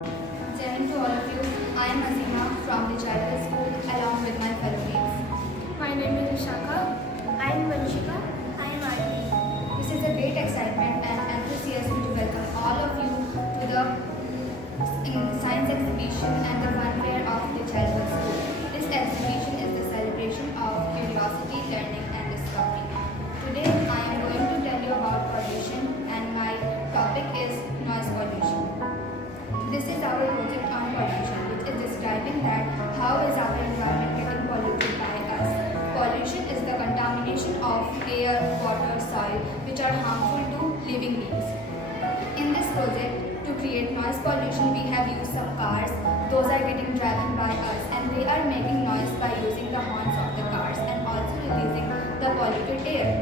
Jamming to all of you. I am Hasina from the Charitable School along with my fellow mates. My name is Vishakha. I am Vanshika. I am Arti. This is a great excitement and enthusiasm to welcome all of you to the science exhibition and the funfair of the Charitable School. This exhibition is the celebration of curiosity, learning and discovery. Today I am going to tell you about pollution and my topic is noise pollution. This is our project on pollution, which is describing that how is our environment getting polluted by us. Pollution is the contamination of air, water, soil, which are harmful to living beings. In this project, to create noise pollution, we have used some cars. Those are getting driven by us, and they are making noise by using the horns of the cars and also releasing the polluted air.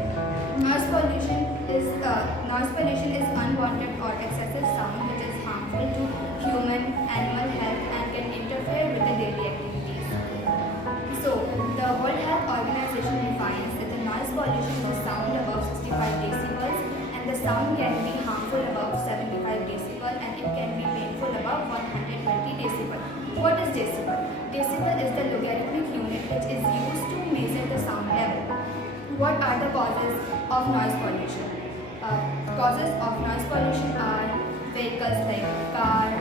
Noise pollution is unwanted or excessive sound which is harmful to human, animal health and can interfere with the daily activities. So, the World Health Organization defines that the noise pollution is sound above 65 decibels and the sound can be harmful above 75 decibel and it can be painful above 120 decibel. What is decibel? Decibel is the logarithmic unit which is used to measure the sound level. What are the causes of noise pollution? Causes of noise pollution are vehicles like car,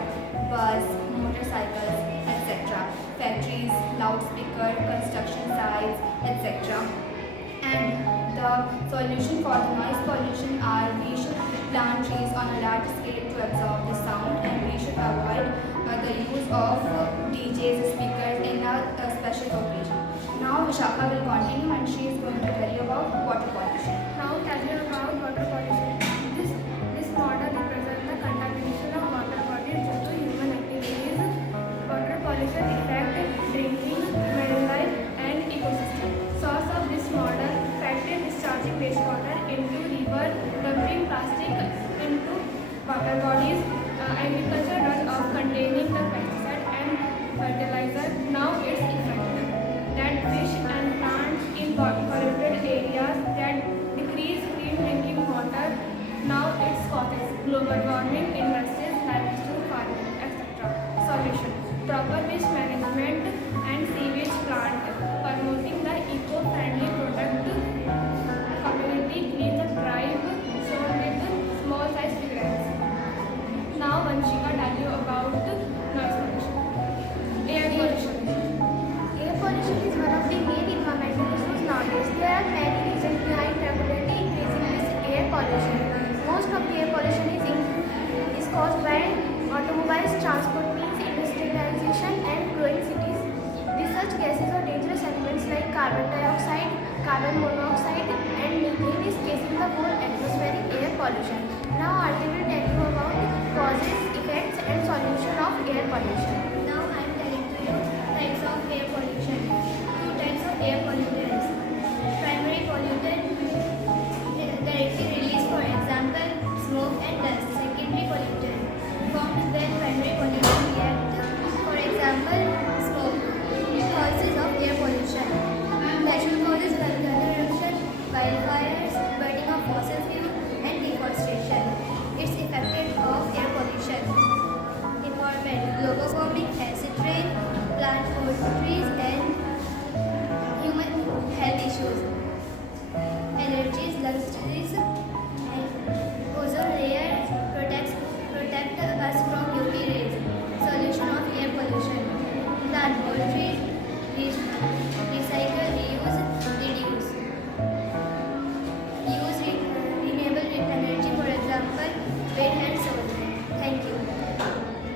bus, motorcycles, etc. Factories, loudspeaker, construction sites, etc. And the solution for the noise pollution are we should plant trees on a large scale to absorb the sound and we should avoid the use of DJs, speakers in a special occasion. Now Vishakha will continue and she is going to tell you about water pollution. Now tell you about water pollution. This model represents the contamination of water bodies due to human activities. Water pollution affects drinking, marine life, and ecosystem. Source of this model: factory discharging wastewater into river, dumping plastic into water bodies, agriculture runoff containing the pesticide and fertilizer. Now its effect that fish and plants in polluted areas that decrease clean drinking water. Now its causes global warming, industries, livestock farming, etc. Solution: proper waste management and sewage plant, promoting the eco-friendly product. Community creates a drive shown with small size cigarettes. Now Vanshika tell you about noise pollution. Air pollution. Air pollution is one of the main environmental issues nowadays. There are many reasons behind rapidly increasing this air pollution. Most of the air pollution is caused by automobiles, transport means, industrialization and growing cities. These such gases or dangerous elements like carbon dioxide, carbon monoxide and methane is causing the whole atmospheric air pollution. Now Arti will tell you about causes, effects and solution of air pollution. Now I am telling to you types of air pollution. Two types of air pollution